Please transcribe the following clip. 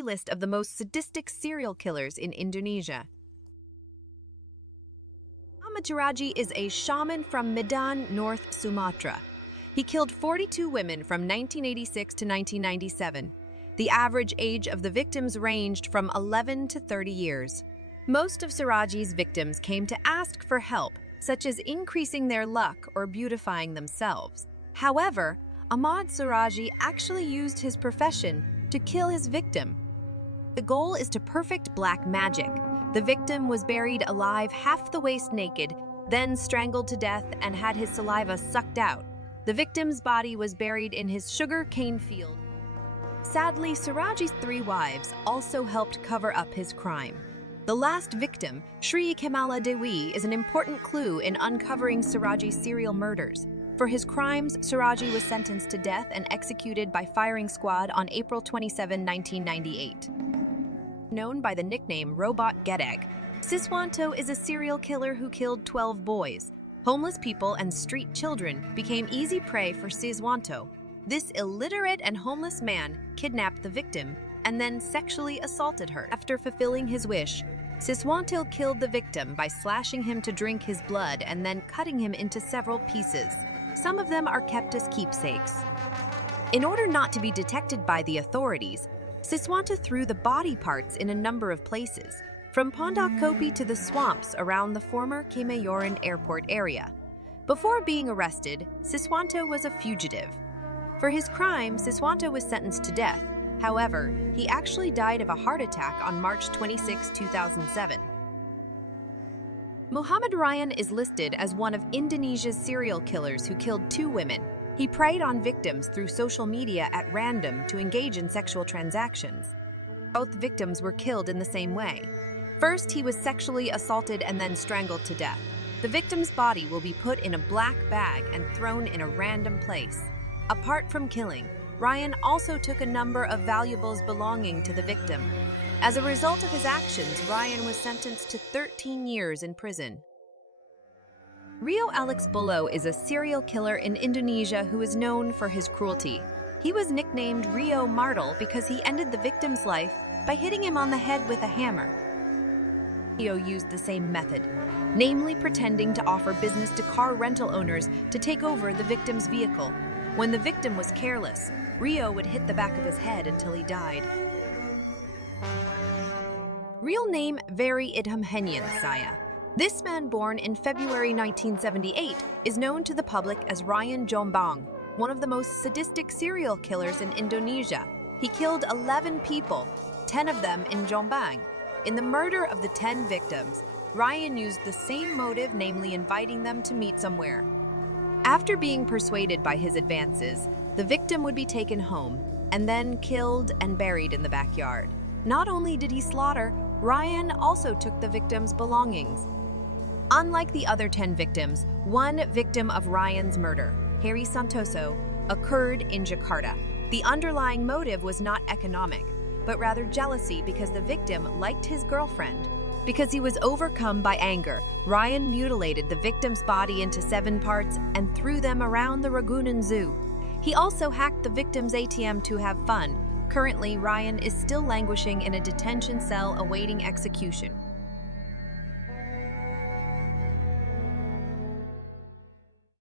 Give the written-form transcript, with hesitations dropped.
happy list of the most sadistic serial killers in Indonesia. Muhammad Siraji is a shaman from Medan, North Sumatra. He killed 42 women from 1986 to 1997. The average age of the victims ranged from 11 to 30 years. Most of Siraji's victims came to ask for help, such as increasing their luck or beautifying themselves. However, Ahmad Siraji actually used his profession to kill his victim. The goal is to perfect black magic. The victim was buried alive, half the waist naked, then strangled to death and had his saliva sucked out. The victim's body was buried in his sugar cane field. Sadly, Siraji's 3 wives also helped cover up his crime. The last victim, Sri Kamala Dewi, is an important clue in uncovering Siraji's serial murders. For his crimes, Siraji was sentenced to death and executed by firing squad on April 27, 1998. Known by the nickname Robot Geg, Siswanto is a serial killer who killed 12 boys. Homeless people and street children became easy prey for Siswanto. This illiterate and homeless man kidnapped the victim and then sexually assaulted her. After fulfilling his wish, Siswanto killed the victim by slashing him to drink his blood and then cutting him into several pieces. Some of them are kept as keepsakes. In order not to be detected by the authorities, Siswanto threw the body parts in a number of places, from Pondok Kopi to the swamps around the former Kemayoran airport area. Before being arrested, Siswanto was a fugitive. For his crime, Siswanto was sentenced to death. However, he actually died of a heart attack on March 26, 2007. Muhammad Ryan is listed as one of Indonesia's serial killers who killed 2 women. He preyed on victims through social media at random to engage in sexual transactions. Both victims were killed in the same way. First, he was sexually assaulted and then strangled to death. The victim's body will be put in a black bag and thrown in a random place. Apart from killing, Ryan also took a number of valuables belonging to the victim. As a result of his actions, Ryan was sentenced to 13 years in prison. Rio Alex Bolo is a serial killer in Indonesia who is known for his cruelty. He was nicknamed Rio Martle because he ended the victim's life by hitting him on the head with a hammer. Rio used the same method, namely pretending to offer business to car rental owners to take over the victim's vehicle. When the victim was careless, Rio would hit the back of his head until he died. Real name Very Idham Henyan Saya. This man, born in February 1978, is known to the public as Ryan Jombang, one of the most sadistic serial killers in Indonesia. He killed 11 people, 10 of them in Jombang. In the murder of the 10 victims, Ryan used the same motive, namely inviting them to meet somewhere. After being persuaded by his advances, the victim would be taken home and then killed and buried in the backyard. Not only did he slaughter, Ryan also took the victim's belongings. Unlike the other 10 victims, one victim of Ryan's murder, Harry Santoso, occurred in Jakarta. The underlying motive was not economic, but rather jealousy because the victim liked his girlfriend. Because he was overcome by anger, Ryan mutilated the victim's body into 7 parts and threw them around the Ragunan Zoo. He also hacked the victim's ATM to have fun. Currently, Ryan is still languishing in a detention cell awaiting execution.